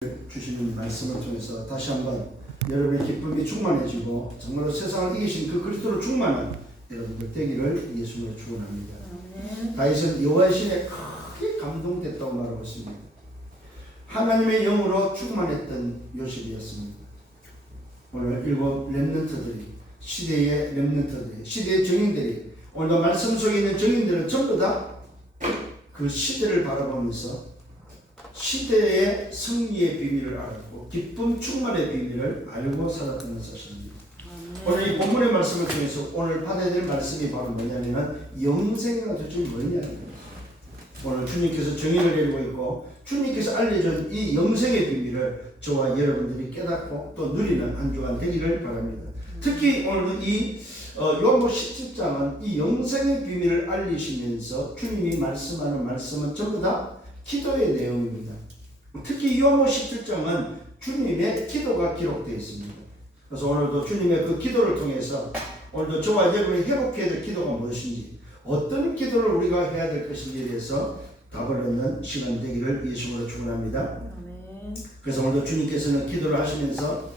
주시는 말씀을 통해서 다시 한번 여러분의 기쁨이 충만해지고 정말로 세상을 이기신 그 그리스도로 충만한 여러분들 되기를 예수님으로 축원합니다. 다윗은 여호와의 신에 크게 감동됐다고 말하고 있습니다. 하나님의 영으로 충만했던 요셉이었습니다. 오늘 일곱 렘넌트들이 시대의 렘넌트들이 시대의 정인들이 오늘 말씀 속에 있는 정인들은 전부 다 그 시대를 바라보면서 시대의 승리의 비밀을 알았고 기쁨 충만의 비밀을 알고 살았다는 사실입니다. 오늘 이 본문의 말씀을 통해서 오늘 받아야 될 말씀이 바로 뭐냐면 영생이가 도대체 뭐냐는 오늘 주님께서 정의를 내리고 있고 주님께서 알려준 이 영생의 비밀을 저와 여러분들이 깨닫고 또 누리는 한 주간 되기를 바랍니다. 특히 오늘 이 요한복음 17장은 이 영생의 비밀을 알리시면서 주님이 말씀하는 말씀은 전부 다 기도의 내용입니다. 특히 요한복음 17장은 주님의 기도가 기록되어 있습니다. 그래서 오늘도 주님의 그 기도를 통해서 오늘도 저와 여러분이 회복해야 될 기도가 무엇인지 어떤 기도를 우리가 해야 될 것인지에 대해서 답을 얻는 시간 되기를 예수님으로 축원합니다. 그래서 오늘도 주님께서는 기도를 하시면서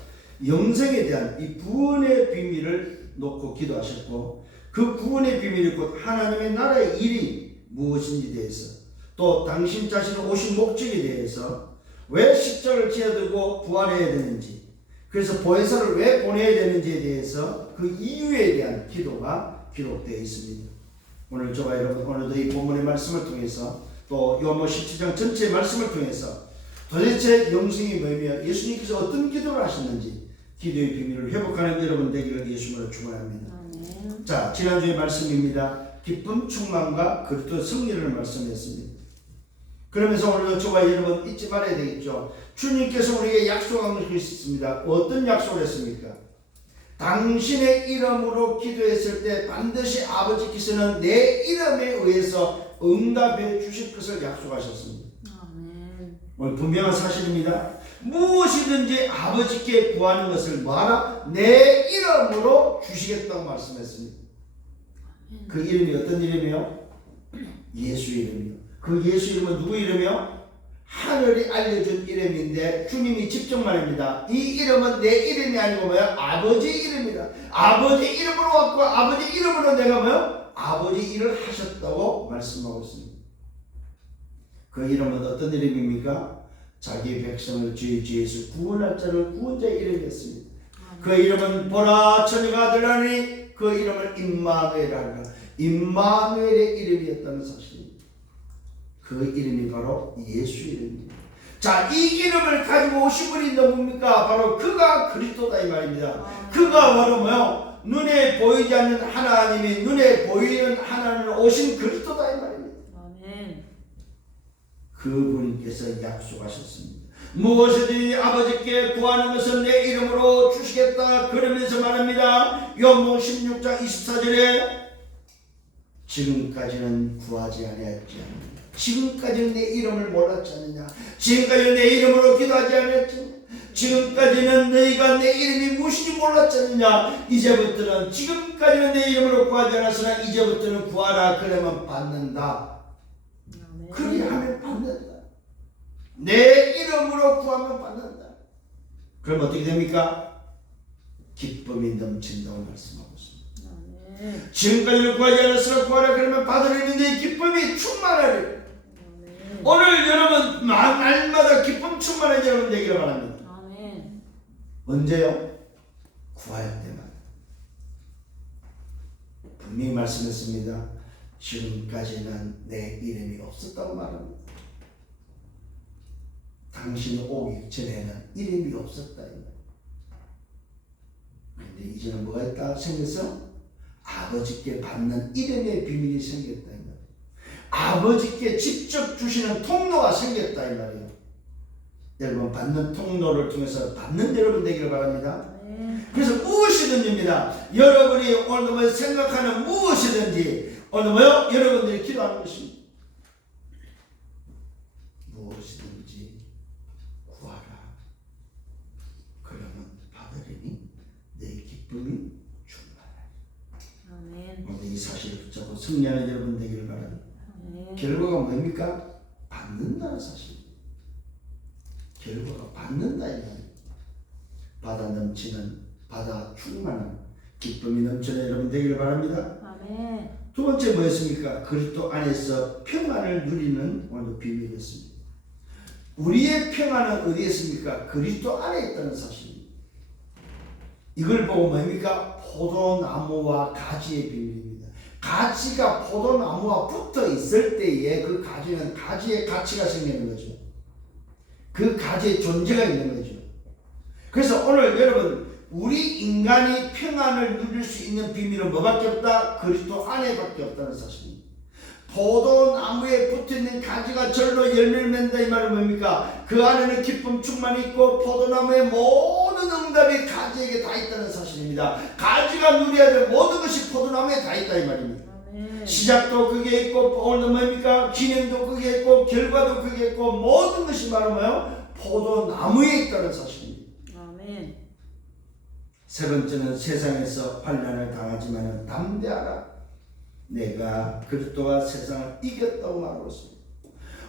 영생에 대한 이 구원의 비밀을 놓고 기도하셨고 그 구원의 비밀이 곧 하나님의 나라의 일이 무엇인지에 대해서 또 당신 자신의 오신 목적에 대해서 왜 십자가를 지어야 되고 부활해야 되는지 그래서 보혜사를 왜 보내야 되는지에 대해서 그 이유에 대한 기도가 기록되어 있습니다. 오늘 저와 여러분 오늘도 이 본문의 말씀을 통해서 또 요한복음 17장 전체의 말씀을 통해서 도대체 영생이 뭐며 예수님께서 어떤 기도를 하셨는지 기도의 비밀을 회복하는 여러분 되기를 예수님으로 축원합니다. 자, 지난주의 말씀입니다. 기쁨 충만과 그리스도 승리를 말씀했습니다. 그러면서 오늘 저와 여러분 잊지 말아야 되겠죠. 주님께서 우리에게 약속한 것이 있습니다. 어떤 약속을 했습니까? 당신의 이름으로 기도했을 때 반드시 아버지께서는 내 이름에 의해서 응답해 주실 것을 약속하셨습니다. 오늘 분명한 사실입니다. 무엇이든지 아버지께 구하는 것을 뭐하라? 내 이름으로 주시겠다고 말씀했습니다. 그 이름이 어떤 이름이요? 예수 이름이요. 그 예수 이름은 누구 이름이요? 하늘이 알려준 이름인데 주님이 직접 말합니다. 이 이름은 내 이름이 아니고 뭐야? 아버지 이름이다. 아버지 이름으로 왔고 아버지 이름으로 내가 뭐야? 아버지 일을 하셨다고 말씀하고 있습니다. 그 이름은 어떤 이름입니까? 자기 백성을 죄에서 구원할 자를 구원자의 이름이었습니다. 그 이름은 보라 처녀가 아들나니 그 이름을 임마누엘이라 임마누엘의 이름이었다는 사실입니다. 그 이름이 바로 예수 이름입니다. 자, 이 이름을 가지고 오신 분이 누굽니까? 바로 그가 그리스도다 이 말입니다. 그가 바로 뭐요? 눈에 보이지 않는 하나님이 눈에 보이는 하나님을 오신 그리스도다 이 말입니다. 그분께서 약속하셨습니다. 무엇이든지 아버지께 구하는 것은 내 이름으로 주시겠다 그러면서 말합니다. 요한복음 16장 24절에 지금까지는 구하지 아니했지 않느냐. 지금까지는 내 이름을 몰랐지 않느냐. 지금까지는 내 이름으로 기도하지 않았지. 지금까지는 너희가 내 이름이 무엇인지 몰랐지 않느냐. 이제부터는 지금까지는 내 이름으로 구하지 않았으나 이제부터는 구하라 그러면 받는다. 그리하면 받는다. 내 이름으로 구하면 받는다. 그럼 어떻게 됩니까? 기쁨이 넘친다고 말씀하고 있습니다. 지금까지는 구하지 않았으나 구하라 그러면 받으려는데 기쁨이 충만하리. 오늘 여러분 날마다 기쁨 충만한 여러분 되기를 바랍니다. 언제요? 구할 때마다. 분명히 말씀했습니다. 지금까지는 내 이름이 없었다고 말합니다. 당신이 오기 전에는 이름이 없었다. 그런데 이제는 뭐가 있다? 생겨서 아버지께 받는 이름의 비밀이 생겼다. 아버지께 직접 주시는 통로가 생겼다. 이 말이에요. 여러분 받는 통로를 통해서 받는 여러분 되기를 바랍니다. 그래서 무엇이든지입니다. 여러분이 오늘 생각하는 무엇이든지 오늘 뭐요? 여러분들이 기도하는 것입니다. 무엇이든지 구하라. 그러면 받으리니 내 기쁨이 충만하리. 오늘 이 사실을 붙잡고 승리하는 여러분 되기를 바랍니다. 결과가 뭡니까? 받는다는 사실입니다. 결과가 받는다 이 말이에요. 받아 넘치는, 받아 충만한 기쁨이 넘치는 여러분 되기를 바랍니다. 아멘. 두 번째 뭐였습니까? 그리스도 안에서 평안을 누리는 오늘 비밀이었습니다. 우리의 평안은 어디에 있습니까? 그리스도 안에 있다는 사실입니다. 이걸 보고 뭡니까? 포도나무와 가지의 비밀입니다. 가지가 포도나무와 붙어 있을 때에 그 가지는 가지의 가치가 생기는 거죠. 그 가지의 존재가 있는 거죠. 그래서 오늘 여러분, 우리 인간이 평안을 누릴 수 있는 비밀은 뭐밖에 없다? 그리스도 안에밖에 없다는 사실입니다. 포도나무에 붙어있는 가지가 절로 열매를 맺는다 이 말은 뭡니까? 그 안에는 기쁨 충만이 있고 포도나무의 모든 응답이 가지에게 다 있다는 사실입니다. 가지가 누려야 될 모든 것이 포도나무에 다 있다 이 말입니다. 아멘. 시작도 그게 있고 오늘 뭡니까? 진행도 그게 있고 결과도 그게 있고 모든 것이 바로 뭐예요? 포도나무에 있다는 사실입니다. 아멘. 세 번째는 세상에서 환난을 당하지만 담대하라. 내가 그리스도가 세상을 이겼다고 말하고 있습니다.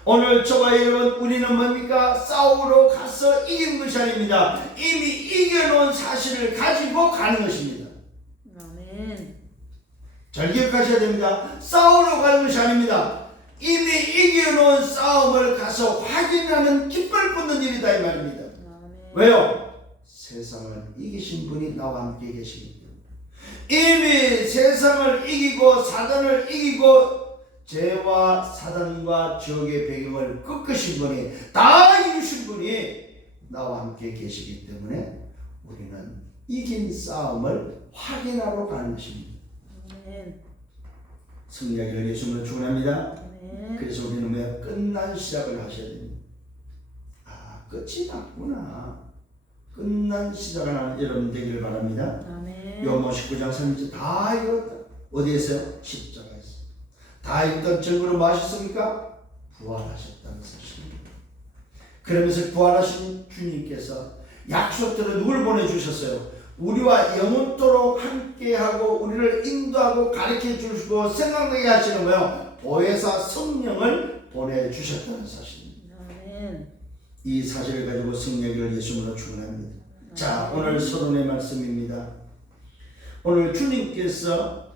오늘 저와 여러분 우리는 뭡니까? 싸우러 가서 이긴 것이 아닙니다. 이미 이겨놓은 사실을 가지고 가는 것입니다. 아멘. 잘 기억하셔야 됩니다. 싸우러 가는 것이 아닙니다. 이미 이겨놓은 싸움을 가서 확인하는 깃발 꽂는 일이다 이 말입니다. 아멘. 왜요? 세상을 이기신 분이 나와 함께 계시기 때문에. 이미 세상을 이기고 사단을 이기고 죄와 사단과 지옥의 배경을 꺾으신 분이, 다 이루신 분이 나와 함께 계시기 때문에 우리는 이긴 싸움을 확인하러 가는 것입니다. 아멘. 승리하기를 예수님을 축원합니다. 아멘. 그래서 우리는 왜 끝난 시작을 하셔야 됩니다. 아, 끝이 났구나. 끝난 시작을 하는 여러분 되기를 바랍니다. 아멘. 요한복음 19장 3절 다 이뤘다. 어디에서요? 십자가에서. 다 이뤘던 증거로 뭐 하셨습니까? 부활하셨다는 사실입니다. 그러면서 부활하신 주님께서 약속대로 누굴 보내주셨어요? 우리와 영원토록 함께하고 우리를 인도하고 가르쳐 주시고 생각나게 하시는 거예요. 보혜사 성령을 보내주셨다는 사실입니다. 아멘. 이 사실을 가지고 승리하기를 예수님으로 축원합니다. 자, 오늘 서론의 말씀입니다. 오늘 주님께서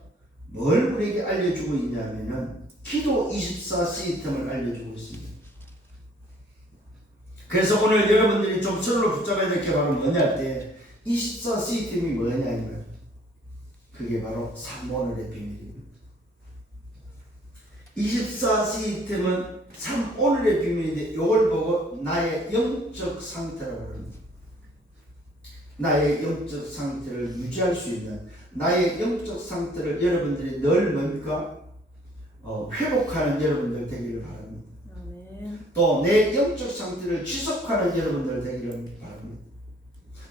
뭘 우리에게 알려주고 있냐면은 기도 24 시스템을 알려주고 있습니다. 그래서 오늘 여러분들이 좀 서로를 붙잡아야 될 게 바로 뭐냐 할 때 24 시스템이 뭐냐면 그게 바로 3오늘의 비밀입니다. 24 시스템은 3오늘의 비밀인데 이걸 보고 나의 영적 상태라고 합니다. 나의 영적 상태를 유지할 수 있는, 나의 영적 상태를 여러분들이 늘 뭡니까? 회복하는 여러분들 되기를 바랍니다. 아멘. 또 내 영적 상태를 지속하는 여러분들 되기를 바랍니다.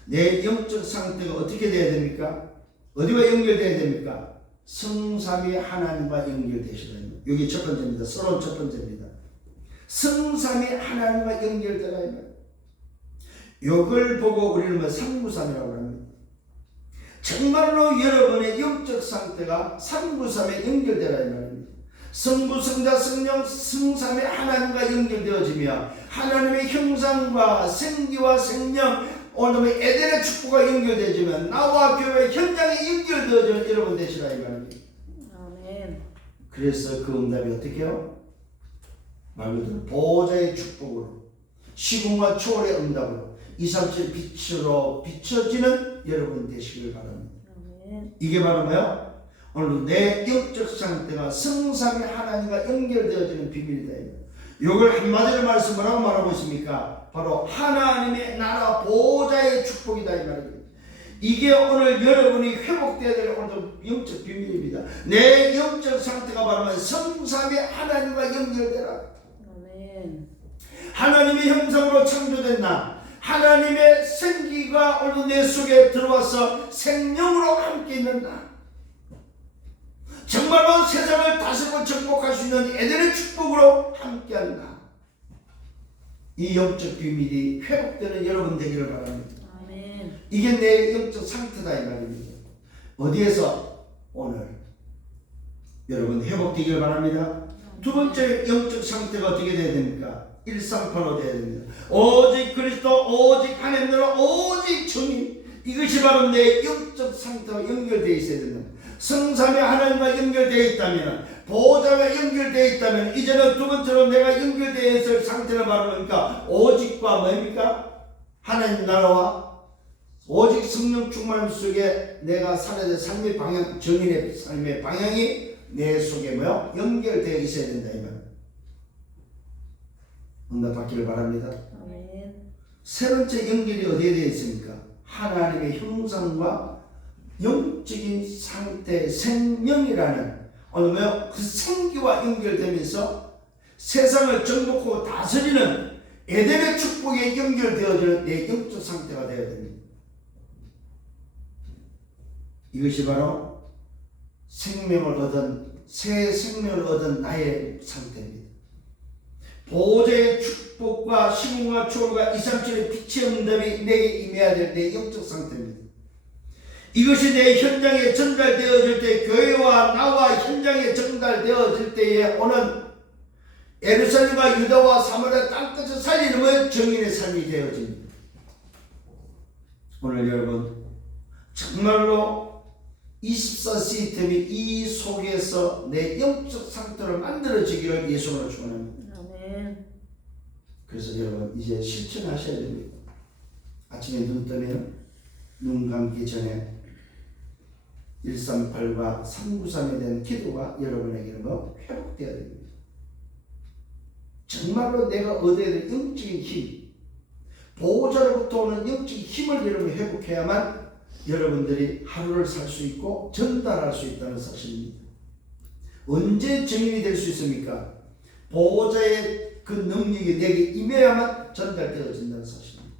내 영적 상태가 어떻게 돼야 됩니까? 어디와 연결돼야 됩니까? 성삼위 하나님과 연결되시라. 여기 첫 번째입니다. 서론 첫 번째입니다. 성삼위 하나님과 연결되라. 이걸 보고 우리는 뭐 삼구삼이라고 합니다. 정말로 여러분의 영적 상태가 삼구삼에 연결되라 이 말입니다. 성부, 성자, 성령, 성삼의 하나님과 연결되어지며 하나님의 형상과 생기와 생명, 오늘 에덴의 축복과 연결되어지면 나와 교회 현장에 연결되어지는 여러분 되시라 이 말입니다. 아멘. 그래서 그 응답이 어떻게 해요? 말 그대로 보호자의 축복으로, 시공과 초월의 응답으로 237 빛으로 비춰지는 여러분 되시길 바랍니다. 아멘. 이게 바로 뭐예요? 오늘 내 영적 상태가 성삼위 하나님과 연결되어지는 비밀이다. 이걸 한마디로 말해서 뭐라고 말하고 있습니까? 바로 하나님의 나라 보호자의 축복이다 이 말입니다. 이게 오늘 여러분이 회복되어야 될 오늘 영적 비밀입니다. 내 영적 상태가 바로 성삼위 하나님과 연결되라. 아멘. 하나님의 형상으로 창조된 나, 하나님의 생기가 오늘 내 속에 들어와서 생명으로 함께 있는 나, 정말로 세상을 다스리고 정복할 수 있는 에덴의 축복으로 함께한 나, 이 영적 비밀이 회복되는 여러분 되기를 바랍니다. 아멘. 이게 내 영적 상태다 이 말입니다. 어디에서? 오늘 여러분 회복되기를 바랍니다. 두 번째 영적 상태가 어떻게 돼야 됩니까? 일상판으로 되어야 됩니다. 오직 그리스도, 오직 하나님 나라, 오직 증인. 이것이 바로 내 영적 상태와 연결되어 있어야 된다. 성삼위 하나님과 연결되어 있다면, 보호자가 연결되어 있다면, 이제는 두 번째로 내가 연결되어 있을 상태를 말하니까 오직과 뭡니까? 하나님 나라와 오직 성령 충만함 속에 내가 살아야 될 삶의 방향, 정인의 삶의 방향이 내 속에 뭐요? 연결되어 있어야 된다 이 말. 응답받기를 바랍니다. 아멘. 세 번째 연결이 어디에 되어 있습니까? 하나님의 형상과 영적인 상태, 생명이라는 오늘 뭐요? 그 생기와 연결되면서 세상을 정복하고 다스리는 에덴의 축복에 연결되어지는 내 영적 상태가 되어야 됩니다. 이것이 바로 생명을 얻은, 새 생명을 얻은 나의 상태입니다. 보호자의 축복과 시공과 초월과 이상철의 빛의 응답이 내게 임해야 될 내 영적 상태입니다. 이것이 내 현장에 전달되어질 때, 교회와 나와 현장에 전달되어질 때에 오는 예루살렘과 유다와 사마리아 땅끝을 살리는 정인의 삶이 되어집니다. 오늘 여러분 정말로 24 시스템이 이 속에서 내 영적 상태를 만들어지기를 예수님으로 축원합니다. 아멘. 그래서 여러분 이제 실천하셔야 됩니다. 아침에 눈 뜨면 눈 감기 전에 138과 393에 대한 기도가 여러분에게는 회복되어야 됩니다. 정말로 내가 얻어야 될 영적인 힘, 보호자로부터 오는 영적인 힘을 여러분이 회복해야만 여러분들이 하루를 살 수 있고 전달할 수 있다는 사실입니다. 언제 증인이 될 수 있습니까? 보호자의 그 능력이 내게 임해야만 전달되어진다는 사실입니다.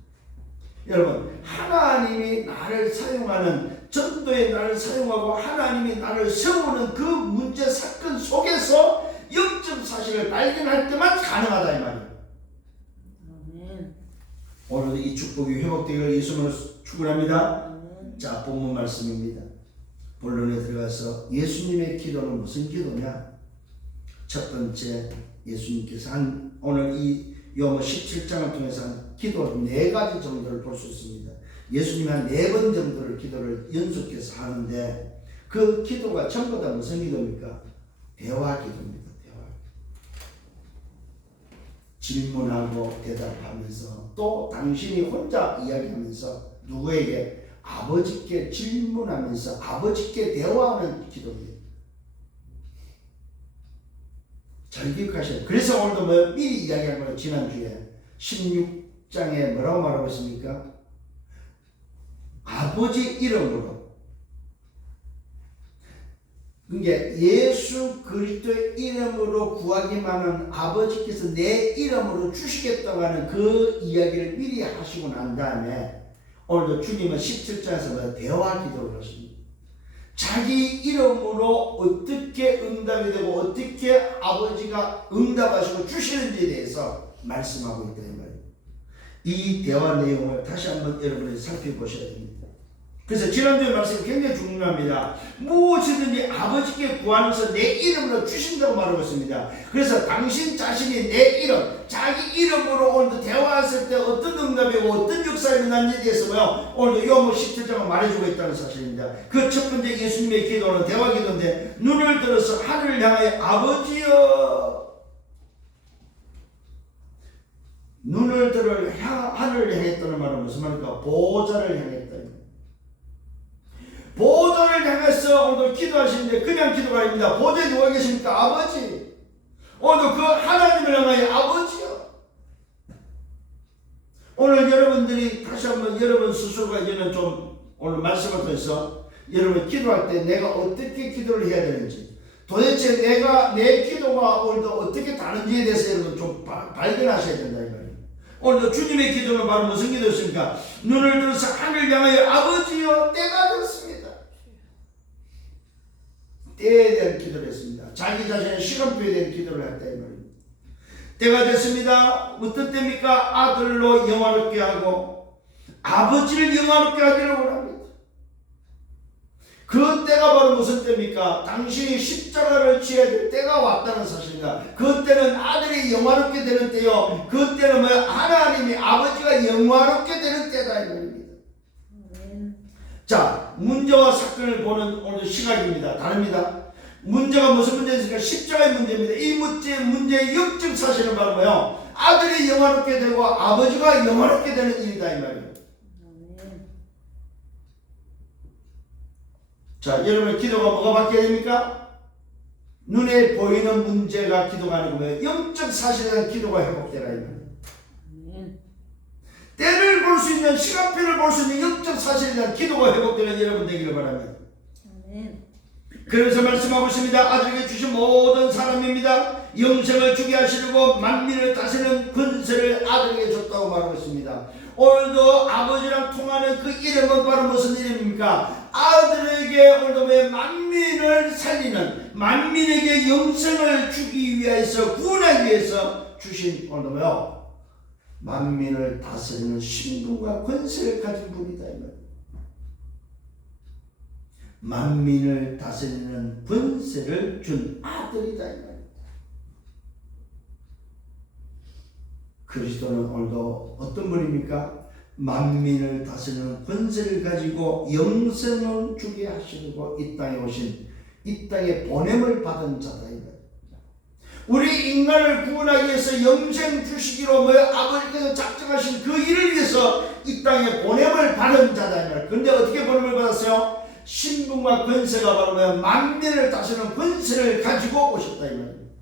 여러분, 하나님이 나를 사용하는, 전도에 나를 사용하고 하나님이 나를 세우는 그 문제 사건 속에서 영적 사실을 발견할 때만 가능하다 이 말이에요. 아멘. 오늘도 이 축복이 회복되기를 예수님으로 축원합니다. 아멘. 자, 본문 말씀입니다. 본론에 들어가서 예수님의 기도는 무슨 기도냐? 첫 번째, 예수님께서 한 오늘 이 요한 17장을 통해서 한 기도 4가지 정도를 볼 수 있습니다. 예수님이 한 4번 정도를 기도를 연속해서 하는데 그 기도가 전부 다 무슨 기도입니까? 대화 기도입니다. 대화. 질문하고 대답하면서 또 당신이 혼자 이야기하면서 누구에게? 아버지께 질문하면서 아버지께 대화하는 기도입니다. 잘 기억하셔야 돼요. 그래서 오늘도 미리 이야기한 거예요. 지난주에 16장에 뭐라고 말하고 있습니까? 아버지 이름으로. 그러니까 예수 그리스도의 이름으로 구하기만 하는 아버지께서 내 이름으로 주시겠다고 하는 그 이야기를 미리 하시고 난 다음에 오늘도 주님은 17장에서 대화 기도를 하십니다. 자기 이름으로 어떻게 응답이 되고 어떻게 아버지가 응답하시고 주시는지에 대해서 말씀하고 있다 이 말이에요. 이 대화 내용을 다시 한번 여러분이 살펴보셔야 됩니다. 그래서 지난주에 말씀이 굉장히 중요합니다. 무엇이든지 아버지께 구하면서 내 이름으로 주신다고 말하고 있습니다. 그래서 당신 자신이 내 이름, 자기 이름으로 오늘도 대화했을 때 어떤 응답이고 어떤 역사가 일어났는지에 대해서 오늘도 요한 17장을 말해주고 있다는 사실입니다. 그 첫 번째 예수님의 기도는 대화 기도인데, 눈을 들어서 하늘을 향하여 아버지여, 눈을 들어 하늘을 향했다는 말은 무슨 말입니까? 보호자를 향했다. 보호자를 향해서 오늘 기도하시는데 그냥 기도가 아닙니다. 보호자에 누가 계십니까? 아버지. 오늘 그 하나님을 향하여 아버지요. 오늘 여러분들이 다시 한번 여러분 스스로가 이제는 좀 오늘 말씀을 통해서 여러분 기도할 때 내가 어떻게 기도를 해야 되는지, 도대체 내 기도가 오늘도 어떻게 다른지에 대해서 여러분 좀 발견하셔야 된다 이 말이에요. 오늘도 주님의 기도는 바로 무슨 기도였습니까? 눈을 들어서 하늘 향하여 아버지여, 때가 됐습니다. 때에 대한 기도를 했습니다. 자기 자신의 시간표에 대한 기도를 했다 이 말입니다. 때가 됐습니다. 어떤 때입니까? 아들로 영화롭게 하고 아버지를 영화롭게 하기를 원합니다. 그 때가 바로 무슨 때입니까? 당신이 십자가를 지어야 될 때가 왔다는 사실입니다. 그 때는 아들이 영화롭게 되는 때요. 그 때는 뭐야? 하나님이 아버지가 영화롭게 되는 때다 이 말입니다. 자, 문제와 사건을 보는 오늘 시각입니다. 다릅니다. 문제가 무슨 문제입니까? 십자가의 문제입니다. 이 문제의 역적 사실은 바로 뭐예요? 아들이 영화롭게 되고 아버지가 영화롭게 되는 일이다 이 말이에요. 자, 여러분 기도가 뭐가 바뀌어야 됩니까? 눈에 보이는 문제가 기도가 아니고 뭐예요? 영적 사실에 대한 기도가 회복되라 이 말이에요. 때를 볼 수 있는 시간표를 볼 수 있는 영적 사실에 대한 기도가 회복되는 여러분 되기를 바랍니다. 그래서 말씀하고 있습니다. 아들에게 주신 모든 사람입니다. 영생을 주게 하시려고 만민을 다스리는 권세를 아들에게 줬다고 말하고 있습니다. 오늘도 아버지랑 통하는 그 이름은 바로 무슨 이름입니까? 아들에게 오늘도 만민을 살리는, 만민에게 영생을 주기 위해서, 구원하기 위해서 주신 오늘도요 만민을 다스리는 신분과 권세를 가진 분이다 이 말이에요. 만민을 다스리는 권세를 준 아들이다 이 말입니다. 그리스도는 오늘도 어떤 분입니까? 만민을 다스리는 권세를 가지고 영생을 주게 하시려고 이 땅에 오신, 이 땅에 보냄을 받은 자다 이 말입니다. 우리 인간을 구원하기 위해서 영생 주시기로 아버지께서 작정하신 그 일을 위해서 이 땅에 보냄을 받은 자다 이 말입니다. 그런데 어떻게 보냄을 받았어요? 신분과 권세가 바로 만민을 다스리는 권세를 가지고 오셨다 이 말입니다.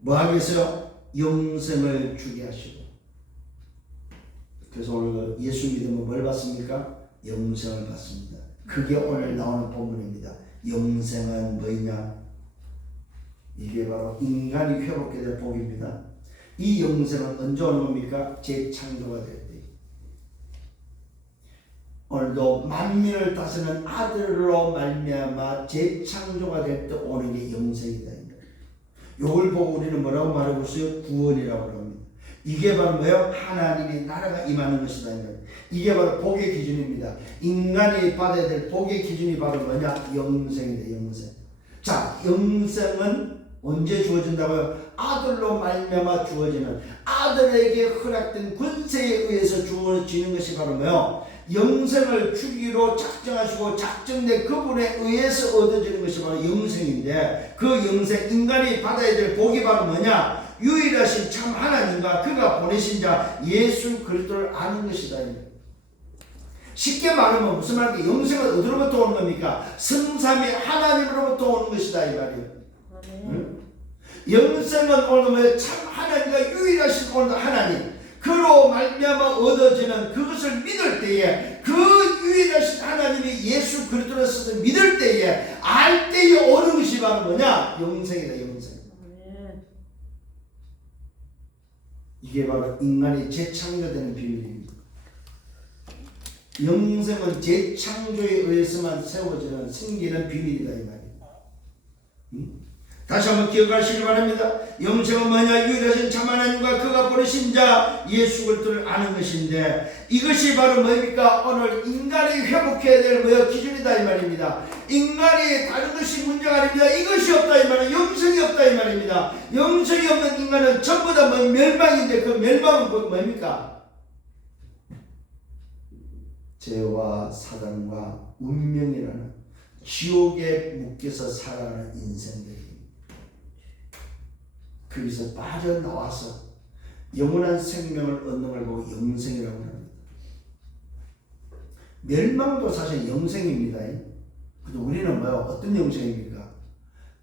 뭐 하기 위해서요? 영생을 주게 하시고. 그래서 오늘 예수 믿으면 뭘 받습니까? 영생을 받습니다. 그게 오늘 나오는 본문입니다. 영생은 뭐냐? 이게 바로 인간이 회복게 될 복입니다. 이 영생은 언제 오는 겁니까? 재창조가 될 때. 오늘도 만민을 다스리는 아들로 말미암아 재창조가 될 때 오는 게 영생이다. 이걸 보고 우리는 뭐라고 말하고 있어요? 구원이라고 합니다. 이게 바로 뭐예요? 하나님의 나라가 임하는 것이다. 이게 바로 복의 기준입니다. 인간이 받아야 될 복의 기준이 바로 뭐냐? 영생이다. 영생. 자, 영생은 언제 주어진다고요? 아들로 말미암아 주어지는, 아들에게 허락된 권세에 의해서 주어지는 것이 바로 뭐예요? 영생을 주기로 작정하시고 작정된 그분에 의해서 얻어지는 것이 바로 영생인데, 그 영생, 인간이 받아야 될 복이 바로 뭐냐? 유일하신 참 하나님과 그가 보내신 자 예수 그리스도를 아는 것이다. 쉽게 말하면 무슨 말입니까? 영생은 어디로부터 오는 겁니까? 성삼위 하나님으로부터 오는 것이다 이 말이에요. 응? 영생은 오늘 참 하나님과 유일하신 오늘 하나님, 그로 말미암아 얻어지는 그것을 믿을 때에, 그 유일하신 하나님이 예수 그리스도를 써서 믿을 때에, 알 때에 오는 것이 바로 뭐냐? 영생이다. 영생. 이게 바로 인간이 재창조되는 비밀입니다. 영생은 재창조에 의해서만 세워지는 생기는 비밀이다 이 말이에요. 다시 한번 기억하시기 바랍니다. 영생은 뭐냐? 유일하신 참 하나님과 그가 보내신 자 예수 그리스도를 아는 것인데, 이것이 바로 뭡니까? 오늘 인간이 회복해야 될 기준이다 이 말입니다. 인간이 다른 것이 문제가 아닙니다. 이것이 없다 이 말은 영생이 없다 이 말입니다. 영생이 없는 인간은 전부 다 멸망인데, 그 멸망은 뭡니까? 죄와 사단과 운명이라는 지옥에 묶여서 살아가는 인생들, 거기서 빠져나와서 영원한 생명을 얻는 걸 보고 영생이라고 합니다. 멸망도 사실 영생입니다. 근데 우리는 어떤 영생입니까?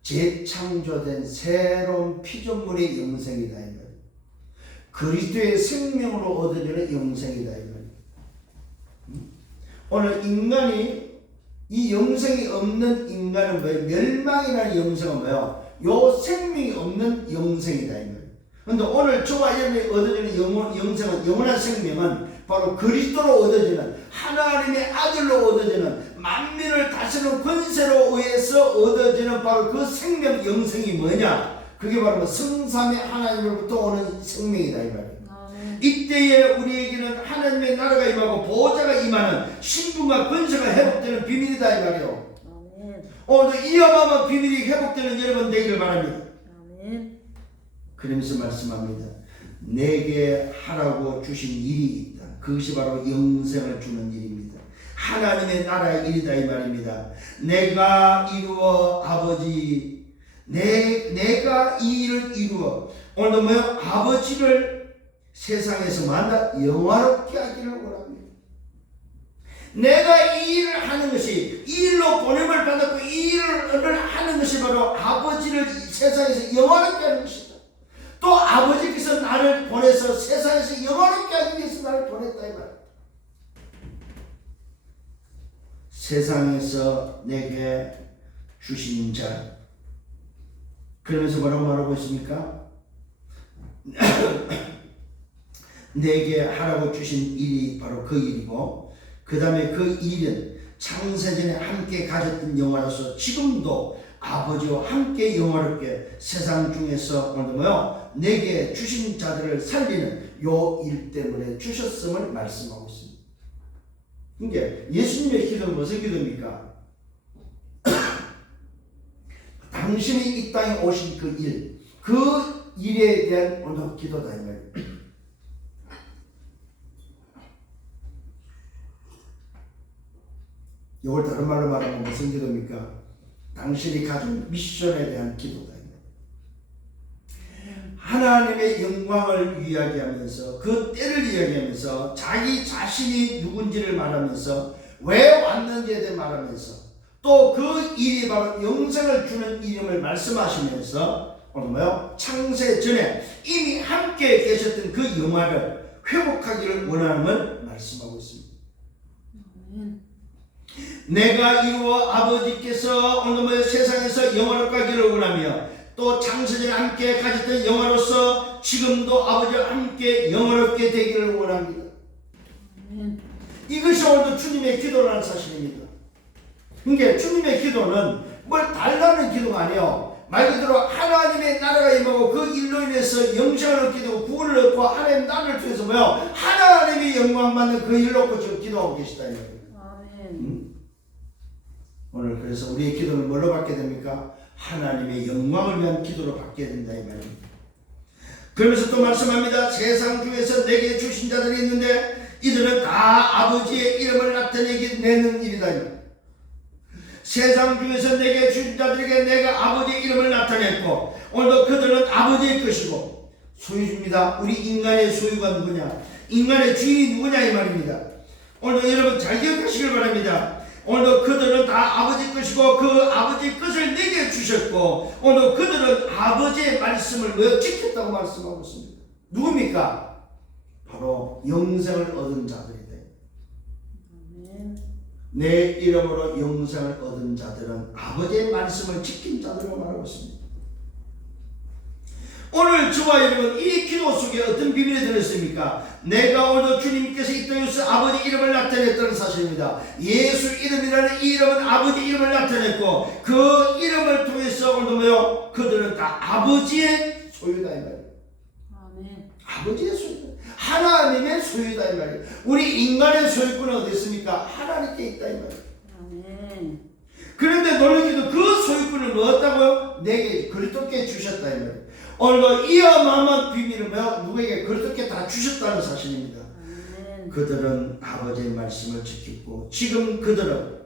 재창조된 새로운 피조물의 영생이다. 그리스도의 생명으로 얻어지는 영생이다. 오늘 인간이, 이 영생이 없는 인간은 멸망이라는 영생은 요 생명이 없는 영생이다. 그런데 오늘 저와 여러분이 얻어지는 영생은, 영원한 생명은 바로 그리스도로 얻어지는, 하나님의 아들로 얻어지는, 만민을 다스리는 권세로 의해서 얻어지는 바로 그 생명, 영생이 뭐냐? 그게 바로 성삼위 하나님으로부터 오는 생명이다 이 말이에요. 이때에 우리에게는 하나님의 나라가 임하고 보호자가 임하는 신분과 권세가 회복되는 비밀이다 이 말이요. 아멘. 오늘도 이 어마어마한 비밀이 회복되는 여러분 되기를 바랍니다. 아멘. 그러면서 말씀합니다. 내게 하라고 주신 일이 있다. 그것이 바로 영생을 주는 일입니다. 하나님의 나라의 일이다 이 말입니다. 내가 이루어 아버지 내가 이 일을 이루어 오늘도 뭐요? 아버지를 세상에서 만나 영화롭게 하기를 원합니다. 내가 이 일을 하는 것이 이 일로 보냄을 받았고 이 일을 하는 것이 바로 아버지를 세상에서 영화롭게 하는 것이다. 또 아버지께서 나를 보내서 세상에서 영화롭게 하기 위해서 나를 보냈다 이 말. 세상에서 내게 주신 자. 그러면서 뭐라고 말하고 있습니까? 내게 하라고 주신 일이 바로 그 일이고 그 다음에 그 일은 창세전에 함께 가졌던 영화로서 지금도 아버지와 함께 영화롭게 세상 중에서 오늘 뭐요? 내게 주신 자들을 살리는 요 일 때문에 주셨음을 말씀하고 있습니다. 이게 예수님의 기도는 무슨 기도입니까? 당신이 이 땅에 오신 그 일, 그 일에 대한 오늘 기도다 이 말이에요. 이걸 다른 말로 말하면 무슨 기도입니까? 당신이 가진 미션에 대한 기도다. 하나님의 영광을 이야기하면서 그 때를 이야기하면서 자기 자신이 누군지를 말하면서 왜 왔는지에 대해 말하면서 또 그 일이 바로 영생을 주는 이름을 말씀하시면서 오늘 뭐요? 창세 전에 이미 함께 계셨던 그 영화를 회복하기를 원하는 말씀하고 있습니다. 내가 이루어 아버지께서 오늘 세상에서 영화롭게 하기를 원하며 또 창세전에 함께 가졌던 영화로서 지금도 아버지와 함께 영화롭게 되기를 원합니다. 이것이 오늘도 주님의 기도라는 사실입니다. 그러니까 주님의 기도는 뭘 달라는 기도가 아니에요. 말 그대로 하나님의 나라가 임하고 그 일로 인해서 영생을 얻게 되고 구원을 얻고 하나님 나라를 통해서 뭐요? 하나님의 영광 받는 그 일을 놓고 지금 기도하고 계시다. 아멘. 오늘 그래서 우리의 기도는 뭘로 받게 됩니까? 하나님의 영광을 위한 기도로 받게 된다 이 말입니다. 그러면서 또 말씀합니다. 세상 중에서 내게 주신 자들이 있는데 이들은 다 아버지의 이름을 나타내게 내는 일이다. 세상 중에서 내게 주신 자들에게 내가 아버지의 이름을 나타냈고 오늘도 그들은 아버지의 것이고 소유주입니다. 우리 인간의 소유가 누구냐? 인간의 주인이 누구냐 이 말입니다. 오늘도 여러분 잘 기억하시길 바랍니다. 오늘도 그들은 다 아버지 것이고 그 아버지 것을 내게 주셨고 오늘도 그들은 아버지의 말씀을 지켰다고 말씀하고 있습니다. 누굽니까? 바로 영생을 얻은 자들이다. 내 이름으로 영생을 얻은 자들은 아버지의 말씀을 지킨 자들이라고 말하고 있습니다. 오늘 저와 여러분 이 기도 속에 어떤 비밀이 들어있습니까? 내가 오늘 주님께서 이 땅에서 아버지 이름을 나타냈다는 사실입니다. 예수 이름이라는 이 이름은 아버지 이름을 나타냈고 그 이름을 통해서 오늘 뭐요? 그들은 다 아버지의 소유다 이 말이에요. 아멘. 아버지의 소유다. 하나님의 소유다 이 말이에요. 우리 인간의 소유권은 어디 있습니까? 하나님께 있다 이 말이에요. 아멘. 그런데 놀랍게도 그 소유권을 얻었다고요? 내게 그리스도께 주셨다 이 말이에요. 오늘도 이 어마어마한 비밀은 뭐야? 누구에게 그리스도께 다 주셨다는 사실입니다. 그들은 아버지의 말씀을 지켰고 지금 그들은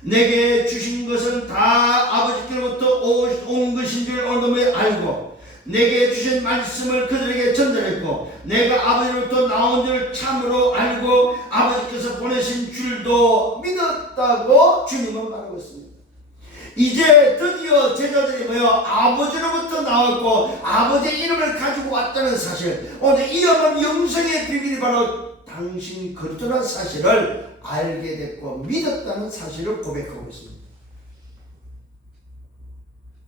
내게 주신 것은 다 아버지께로부터 온 것인 줄 오늘도 알고 내게 주신 말씀을 그들에게 전달했고 내가 아버지로부터 나온 줄 참으로 알고 아버지께서 보내신 줄도 믿었다고 주님은 말하고 있습니다. 이제 드디어 제자들이 뭐요? 아버지로부터 나왔고 아버지의 이름을 가지고 왔다는 사실, 오늘 이 영생의 비밀이 바로 당신 그리스도라는 사실을 알게 됐고 믿었다는 사실을 고백하고 있습니다.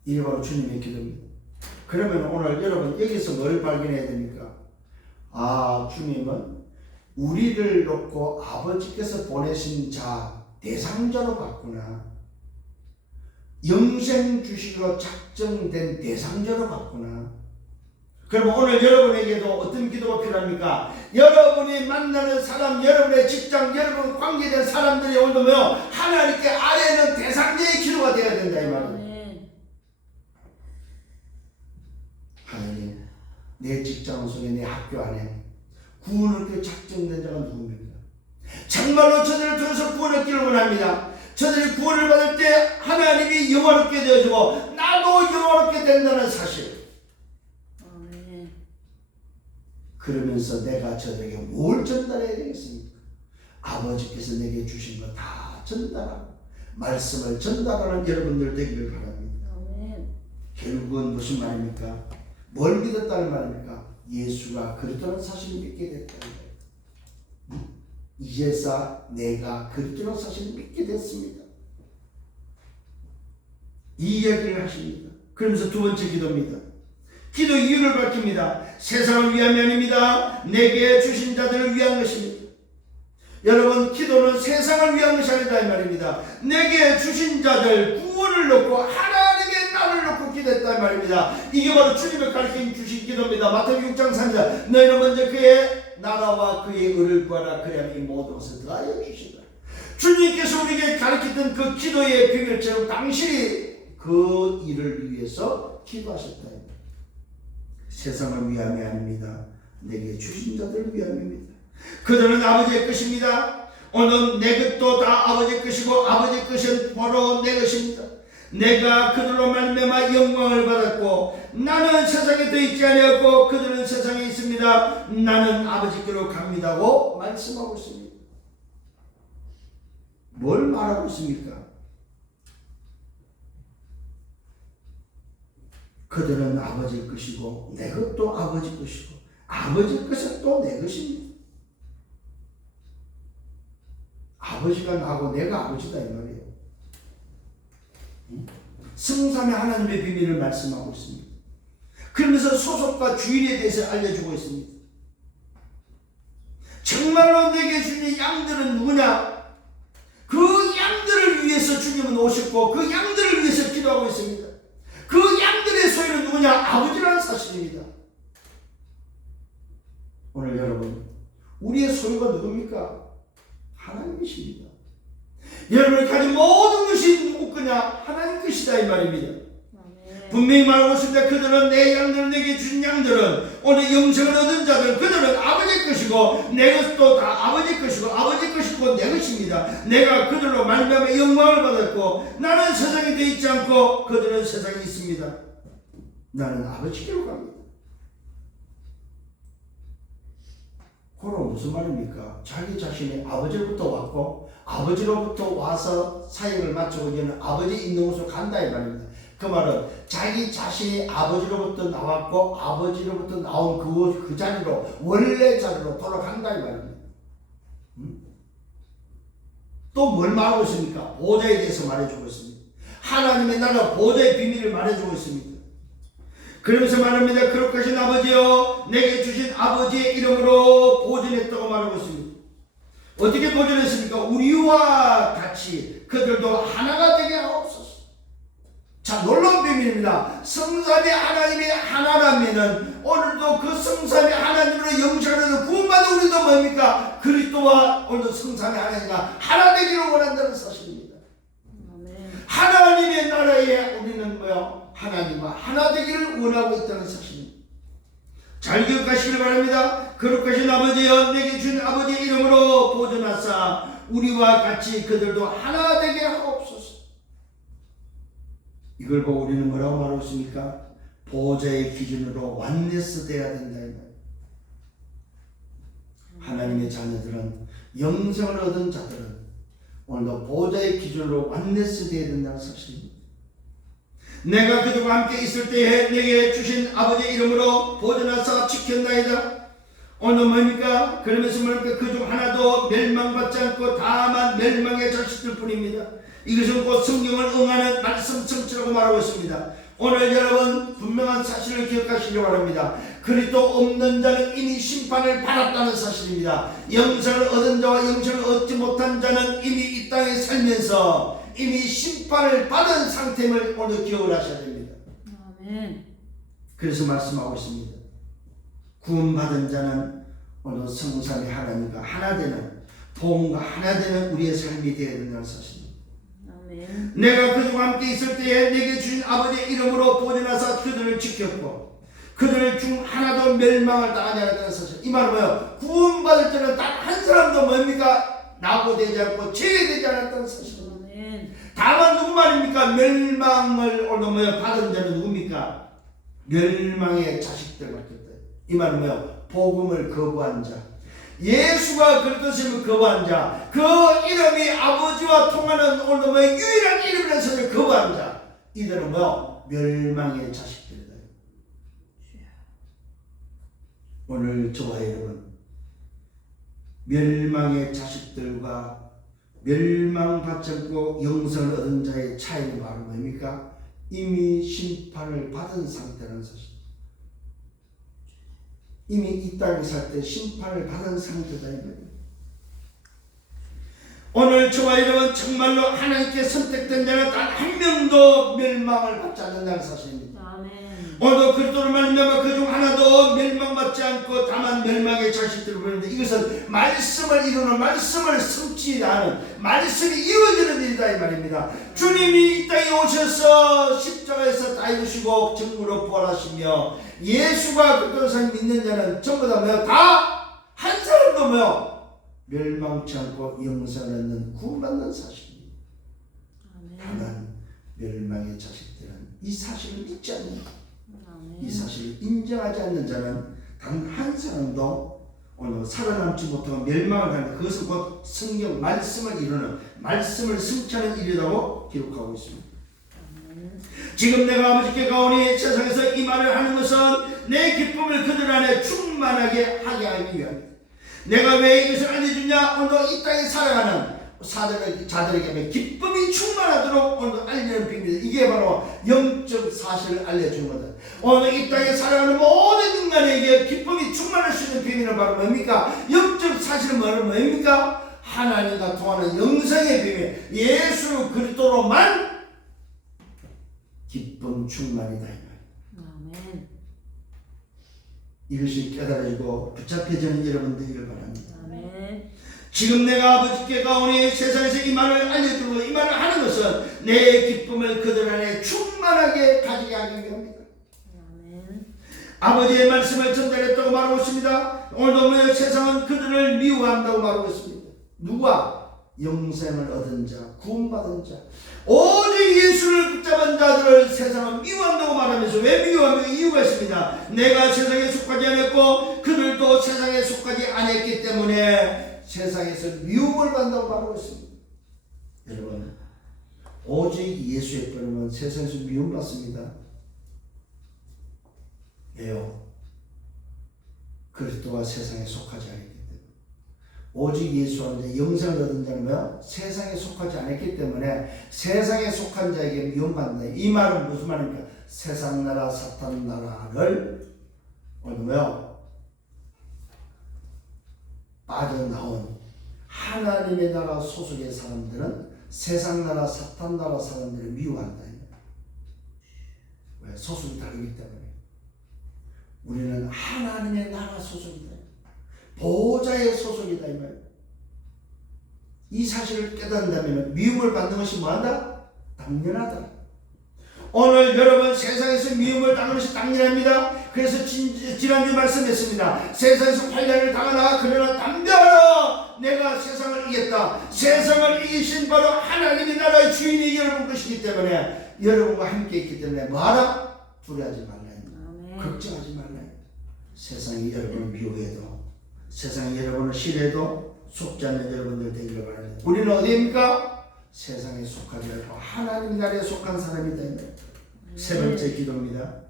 이게 바로 주님의 기도입니다. 그러면 오늘 여러분 여기서 뭘 발견해야 됩니까? 아, 주님은 우리를 놓고 아버지께서 보내신 자 대상자로 봤구나. 영생 주시기로 작정된 대상자로 봤구나. 그럼 오늘 여러분에게도 어떤 기도가 필요합니까? 여러분이 만나는 사람, 여러분의 직장, 여러분 관계된 사람들이 오늘 하나님께 아뢰는 대상자의 기도가 되어야 된다 이 말이에요. 하나님, 내 직장 속에 내 학교 안에 구원을 얻게 작정된 자가 누굽니까? 정말로 저들을 통해서 구원을 얻기를 원합니다. 저들이 구원을 받을 때 하나님이 영화롭게 되어지고 나도 영화롭게 된다는 사실. 그러면서 내가 저들에게 뭘 전달해야 되겠습니까? 아버지께서 내게 주신 거 다 전달하고 말씀을 전달하는 여러분들 되기를 바랍니다. 결국은 무슨 말입니까? 뭘 믿었다는 말입니까? 예수가 그리스도라는 사실을 믿게 됐다는 거예요. 이제서 내가 그리스도라는 사실을 믿게 됐습니다. 이 이야기를 하십니다. 그러면서 두 번째 기도입니다. 기도 이유를 밝힙니다. 세상을 위함이 아닙니다. 내게 주신 자들을 위한 것입니다. 여러분, 기도는 세상을 위한 것이 아니다 이 말입니다. 내게 주신 자들 구원을 놓고 하나님의 나를 놓고 기도했다 이 말입니다. 이게 바로 주님의 가르침 주신 기도입니다. 마태복음 6장 3절 너희는 먼저 그의 나라와 그의 의를 구하라 그리하면 이 모든 것을 더하여 주신다. 주님께서 우리에게 가르쳤던 그 기도의 비밀처럼 당신이 그 일을 위해서 기도하셨다. 세상을 위함이 아닙니다. 내게 주신 자들을 위함입니다. 그들은 아버지의 것입니다. 오늘 내 것도 다 아버지의 것이고 아버지의 것은 바로 내 것입니다. 내가 그들로 말미암아 영광을 받았고 나는 세상에 더 있지 아니하고 그들은 세상에 있습니다. 나는 아버지께로 갑니다고 말씀하고 있습니다. 뭘 말하고 있습니까? 그들은 아버지의 것이고 내 것도 아버지 것이고 아버지 것은 또 내 것입니다. 아버지가 나고 내가 아버지다 이 말이에요. 성삼의 하나님의 비밀을 말씀하고 있습니다. 그러면서 소속과 주인에 대해서 알려주고 있습니다. 정말로 내게 주신 양들은 누구냐? 그 양들을 위해서 주님은 오셨고 그 양들을 위해서 기도하고 있습니다. 그 양들의 소유는 누구냐? 아버지라는 사실입니다. 오늘 여러분, 우리의 소유가 누굽니까? 하나님이십니다. 여러분이 가진 모든 것이 누구 거냐? 하나님 것이다 이 말입니다. 분명히 말하고 있습니다. 그들은 내 양들은 내게 주신 양들은 오늘 영생을 얻은 자들은 그들은 아버지 것이고 내 것도 다 아버지 것이고 아버지 것이고 내 것입니다. 내가 그들로 말미암아 영광을 받았고 나는 세상에 돼 있지 않고 그들은 세상에 있습니다. 나는 아버지께로 갑니다. 그럼 무슨 말입니까? 자기 자신이 아버지로부터 왔고 아버지로부터 와서 사역을 마치고 이제는 아버지 있는 곳으로 간다 이 말입니다. 그 말은 자기 자신이 아버지로부터 나왔고 아버지로부터 나온 그 자리로 원래 자리로 돌아간다 이 말입니다. 또 뭘 말하고 있습니까? 보좌에 대해서 말해주고 있습니다. 하나님의 나라 보좌의 비밀을 말해주고 있습니다. 그러면서 말합니다. 그렇게 하신 아버지여 내게 주신 아버지의 이름으로 보존했다고 말하고 있습니다. 어떻게 보존했습니까? 우리와 같이 그들도 하나가 되게 하옵소서. 자, 놀라운 비밀입니다. 성삼의 하나님이 하나라면은 오늘도 그 성삼의 하나님으로 영생하는 구원받은 우리도 뭡니까? 그리스도와 오늘도 성삼의 하나님과 하나 되기를 원한다는 사실입니다. 하나님의 나라에 우리는 하나님과 하나 되기를 원하고 있다는 사실입니다. 잘 기억하시길 바랍니다. 거룩하신 아버지여 내게 준 아버지의 이름으로 보존하사 우리와 같이 그들도 하나 되게 하옵소서. 이걸 보고 우리는 뭐라고 말하고 있습니까? 보좌의 기준으로 완네스 돼야 된다. 하나님의 자녀들은 영생을 얻은 자들은 오늘도 보좌의 기준으로 완네스 돼야 된다는 사실입니다. 내가 그들과 함께 있을 때에 내게 주신 아버지의 이름으로 보존하사 지켰나이다. 오늘 뭡니까? 그러면서 뭡니까? 그중 하나도 멸망받지 않고 다만 멸망의 자식들 뿐입니다. 이것은 곧 성경을 응하는 말씀 성취라고 말하고 있습니다. 오늘 여러분 분명한 사실을 기억하시기 바랍니다. 그리스도 없는 자는 이미 심판을 받았다는 사실입니다. 영생을 얻은 자와 영생을 얻지 못한 자는 이미 이 땅에 살면서 이미 심판을 받은 상태임을 오늘 기억을 하셔야 됩니다. 아멘. 그래서 말씀하고 있습니다. 구원받은 자는 오늘 성삼위 하나님과 하나 되는, 복음과 하나 되는 우리의 삶이 되어야 된다는 사실입니다. 아멘. 내가 그들과 함께 있을 때에 내게 주신 아버지의 이름으로 보내나서 그들을 지켰고 그들 중 하나도 멸망을 당하지 않았다는 사실. 이 말은 뭐예요? 구원받을 때는 단 한 사람도 뭡니까? 낙오되지 않고 제외되지 않았다는 사실입니다. 아멘. 다만 누구 말입니까? 멸망을 오늘 뭐예요? 받은 자는 누굽니까? 멸망의 자식들 같겠다. 이 말은 뭐예요? 복음을 거부한 자, 예수가 그리스도심을 거부한 자, 그 이름이 아버지와 통하는 오늘 뭐예요? 유일한 이름이라서 거부한 자, 이들은 뭐예요? 멸망의 자식들이다. 오늘 저와 여러분, 멸망의 자식들과 멸망받지 않고 영생을 얻은 자의 차이는 바로 뭡니까? 이미 심판을 받은 상태라는 사실. 이미 이 땅에 살 때 심판을 받은 상태다 이 말이에요. 오늘 저와 여러분 정말로 하나님께 선택된 자는 단 한 명도 멸망을 받지 않는다는 사실입니다. 아멘. 오늘도 그리스도를 말미암아 그중 하나도 멸망받지 않고 다만 멸망의 자식들을 보는데, 이것은 말씀을 이루는, 말씀을 성취하는, 말씀이 이루어지는 일이다 이 말입니다. 주님이 이 땅에 오셔서 십자가에서 다 이루시고 정무로 부활하시며 예수가 그리스도를 믿는 자는 전부 다 뭐요? 다 한 사람도 뭐요? 멸망치 않고 영생을 얻는 구원받는 사실입니다. 다만 멸망의 자식들은 이 사실을 믿지 않는, 이 사실을 인정하지 않는 자는 단 한 사람도 오늘 살아남지 못하고 멸망을 하는, 그것은 곧 성경 말씀을 이루는, 말씀을 성취하는 일이라고 기록하고 있습니다. 지금 내가 아버지께 가오니 세상에서 이 말을 하는 것은 내 기쁨을 그들 안에 충만하게 하게 하기 위함이다. 내가 왜 이것을 알려주냐? 오늘 이 땅에 살아가는 자들에게 기쁨이 충만하도록 오늘 알리는 비밀이다. 이게 바로 영적 사실을 알려주는 거다. 오늘 이 땅에 살아가는 모든 인간에게 기쁨이 충만할 수 있는 비밀은 바로 뭡니까? 영적 사실은 뭡니까? 하나님과 통하는 영생의 비밀, 예수 그리스도로만 기쁨 충만이다 이 말이에요. 아멘. 이것이 깨달아지고 붙잡혀지는 여러분 되기를 바랍니다. 아멘. 지금 내가 아버지께 가오니 세상에서 이 말을 알려주고 이 말을 하는 것은 내 기쁨을 그들 안에 충만하게 가지게 하기 위함이다. 아멘. 아버지의 말씀을 전달했다고 말하고 있습니다. 오늘도 세상은 그들을 미워한다고 말하고 있습니다. 누가? 영생을 얻은 자, 구원받은 자, 오직 예수를 붙잡은 자들을 세상은 미워한다고 말하면서, 왜 미워하면 이유가 있습니다. 내가 세상에 속하지 않았고 그들도 세상에 속하지 않았기 때문에 세상에서 미움을 받는다고 말하고 있습니다. 여러분, 오직 예수의 뿌리면 세상에서 미움받습니다. 왜요? 그리스도와 세상에 속하지 않았기 때문에. 오직 예수 안에 영생을 얻은 자는 뭐야? 세상에 속하지 않았기 때문에 세상에 속한 자에게 미움받는다. 이 말은 무슨 말입니까? 세상 나라 사탄 나라를 뭐야? 빠져나온 하나님의 나라 소속의 사람들은 세상 나라 사탄 나라 사람들을 미워한다. 왜? 소속이 다르기 때문에. 우리는 하나님의 나라 소속이다. 보호자의 소속이다 이 말이에요. 이 사실을 깨닫는다면 미움을 받는 것이 뭐한다? 당연하다. 오늘 여러분 세상에서 미움을 당하는 것이 당연합니다. 그래서 지난주에 말씀했습니다. 세상에서 환난을 당하나 그러나 담대하라, 내가 세상을 이겼다. 세상을 이기신 바로 하나님의 나라의 주인이 여러분 것이기 때문에, 여러분과 함께 있기 때문에 뭐하라? 두려워하지 말라, 걱정하지 말라. 세상이 여러분을 미워해도, 세상이 여러분을 싫어해도 속지 않는 여러분들 되기를 바랍니다. 우리는 어디입니까? 세상에 속하지 않고 하나님 나라에 속한 사람이다. 세 번째 기도입니다.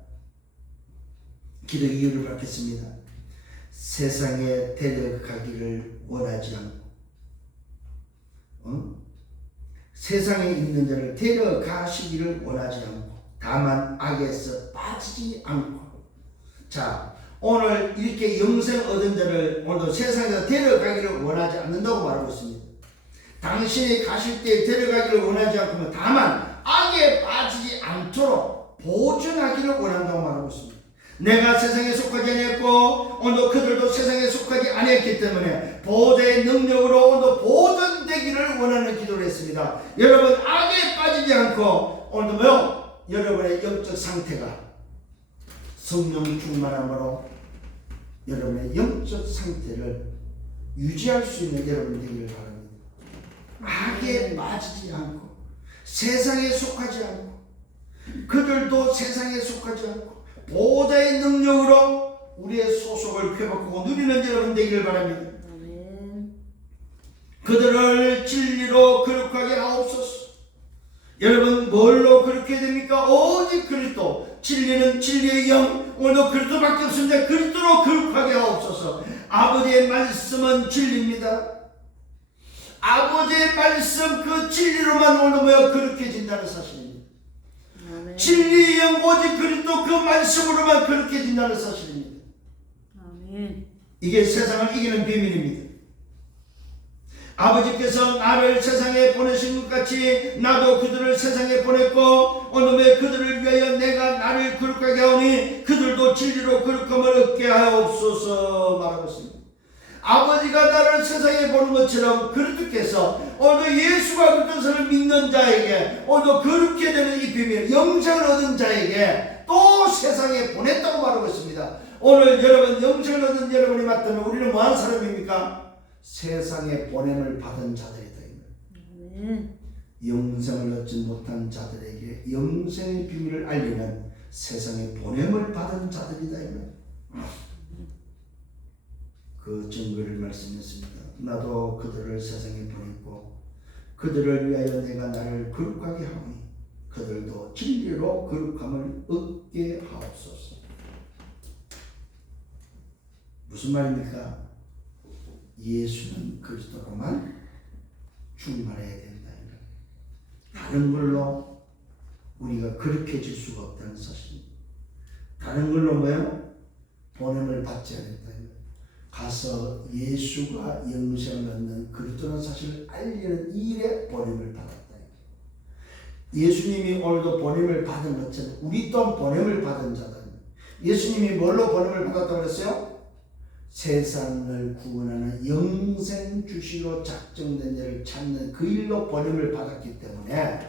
기도 이유를 받겠습니다. 세상에 데려가기를 원하지 않고, 세상에 있는 자를 데려가시기를 원하지 않고, 다만 악에서 빠지지 않고. 자, 오늘 이렇게 영생 얻은 자를 오늘도 세상에서 데려가기를 원하지 않는다고 말하고 있습니다. 당신이 가실 때 데려가기를 원하지 않고, 다만 악에 빠지지 않도록 보존하기를 원한다고 말하고 있습니다. 내가 세상에 속하지 아니했고 오늘도 그들도 세상에 속하지 아니했기 때문에 보호자의 능력으로 오늘도 보존되기를 원하는 기도를 했습니다. 여러분 악에 빠지지 않고 오늘도 뭐요? 여러분의 영적 상태가 성령 충만함으로 여러분의 영적 상태를 유지할 수 있는 여러분 되기를 바랍니다. 악에 빠지지 않고 세상에 속하지 않고 그들도 세상에 속하지 않고 보호자의 능력으로 우리의 소속을 회복하고 누리는 여러분 되기를 바랍니다. 그들을 진리로 거룩하게 하옵소서. 여러분 뭘로 거룩해야 됩니까? 오직 그리스도. 진리는 진리의 영. 오늘도 그리스도밖에 없습니다. 그리스도로 거룩하게 하옵소서. 아버지의 말씀은 진리입니다. 아버지의 말씀 그 진리로만 오늘 모여 거룩해진다는 사실입니다. 진리의 영 오직 그리스도 그 말씀으로만 거룩해진다는 사실입니다. 아멘. 이게 세상을 이기는 비밀입니다. 아버지께서 나를 세상에 보내신 것 같이 나도 그들을 세상에 보냈고 오늘의 그들을 위하여 내가 나를 거룩하게 하오니 그들도 진리로 거룩함을 얻게 하옵소서 말하고 있습니다. 아버지가 나를 세상에 보는 것처럼 그리스도께서 오늘 예수가 그리스도를 믿는 자에게 오늘 거룩해 되는 이 비밀 영생을 얻은 자에게 또 세상에 보냈다고 말하고 있습니다. 오늘 여러분 영생을 얻은 여러분이 맞다면 우리는 뭐하는 사람입니까? 세상에 보냄을 받은 자들이다. 영생을 얻지 못한 자들에게 영생의 비밀을 알리는 세상에 보냄을 받은 자들이다. 그 증거를 말씀했습니다. 나도 그들을 세상에 보냈고 그들을 위하여 내가 나를 거룩하게 하오니 그들도 진리로 거룩함을 얻게 하옵소서. 무슨 말입니까? 예수는 그리스도로만 충만해야 된다. 다른 걸로 우리가 거룩해질 수가 없다는 사실입니다. 다른 걸로 뭐예요? 보냄을 받지 않는다. 가서 예수가 영생을 얻는 그리스도라는 사실을 알리는 일에 보냄을 받았다. 예수님이 오늘도 보냄을 받은 것처럼 우리 또한 보냄을 받은 자다. 예수님이 뭘로 보냄을 받았다고 그랬어요? 세상을 구원하는 영생 주시로 작정된 자를 찾는 그 일로 보냄을 받았기 때문에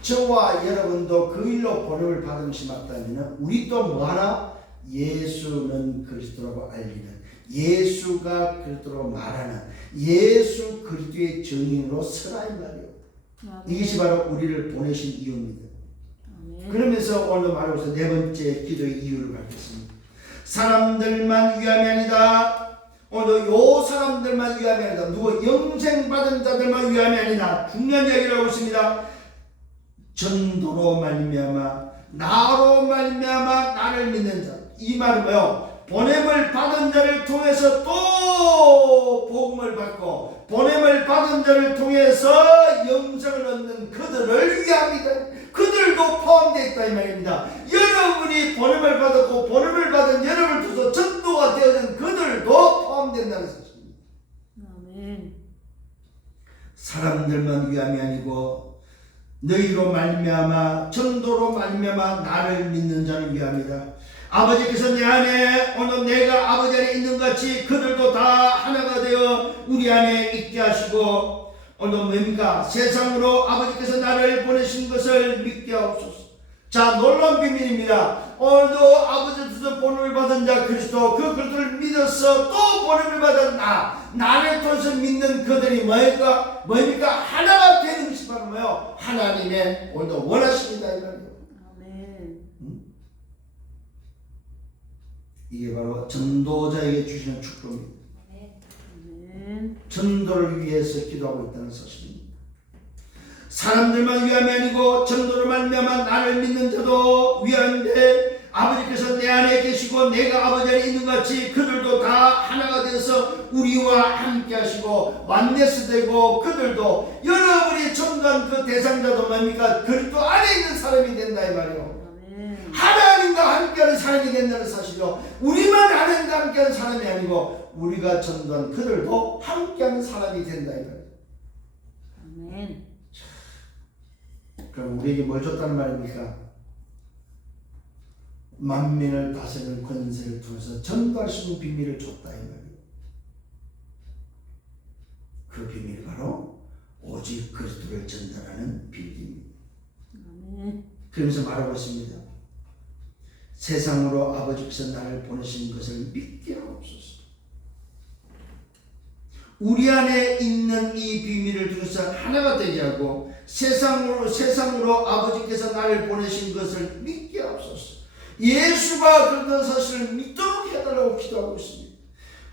저와 여러분도 그 일로 보냄을 받은 것이 맞다면 우리 또 뭐하나? 예수는 그리스도라고 알리는 예수가 그리스도로 말하는 예수 그리스도의 증인으로 서라 이 말이에요. 이것이 바로 우리를 보내신 이유입니다. 그러면서 오늘 말하고서 네 번째 기도의 이유를 밝혔습니다. 사람들만 위함이 아니다. 오늘 요 사람들만 위함이 아니다. 누구 영생 받은 자들만 위함이 아니다. 중요한 이야기를 하고 있습니다. 전도로 말미암아 나로 말미암아 나를 믿는 자. 이 말은 뭐요? 보냄을 받은 자를 통해서 또 복음을 받고 보냄을 받은 자를 통해서 영생을 얻는 그들을 위함이다. 그들도 포함되어 있다 이 말입니다. 여러분이 보냄을 받았고 보냄을 받은 여러분을 통해서 전도가 되어진 그들도 포함된다는 사실입니다. 아멘. 사람들만 위함이 아니고 너희로 말미암아 전도로 말미암아 나를 믿는 자를 위함이다. 아버지께서 내 안에 오늘 내가 아버지 안에 있는 같이 그들도 다 하나가 되어 우리 안에 있게 하시고 오늘 뭡니까? 세상으로 아버지께서 나를 보내신 것을 믿게 하옵소서. 자, 놀라운 비밀입니다. 오늘도 아버지께서 보냄을 받은 자 그리스도 그 그리스도를 믿어서 또 보냄을 받은 나를 통해서 믿는 그들이 뭡니까? 하나가 되는 것이 바로 뭐예요? 하나님의 오늘도 원하십니다 이 말이에요. 이게 바로 전도자에게 주시는 축복입니다. 전도를 위해서 기도하고 있다는 사실입니다. 사람들만 위함이 아니고 전도를 말미암아 나를 믿는 자도 위함인데 아버지께서 내 안에 계시고 내가 아버지 안에 있는 같이 그들도 다 하나가 되어서 우리와 함께 하시고 완네스 되고 그들도 여러분이 전도한 그 대상자도 뭡니까? 그리스도 안에 있는 사람이 된다 이 말이에요. 하나님과 함께하는 사람이 된다는 사실이요. 우리만 하나님과 함께하는 사람이 아니고 우리가 전도한 그들도 함께하는 사람이 된다 이거예요. 아멘. 그럼 우리에게 뭘 줬다는 말입니까? 만민을 다스리는 권세를 통해서 전도할 수 있는 비밀을 줬다 이 말이에요. 그 비밀이 바로 오직 그리스도를 전달하는 비밀입니다. 그러면서 말하고 있습니다. 세상으로 아버지께서 나를 보내신 것을 믿게 하옵소서. 우리 안에 있는 이 비밀을 통해서 하나가 되게 하고 세상으로 아버지께서 나를 보내신 것을 믿게 하옵소서. 예수가 그런 사실을 믿도록 해달라고 기도하고 있습니다.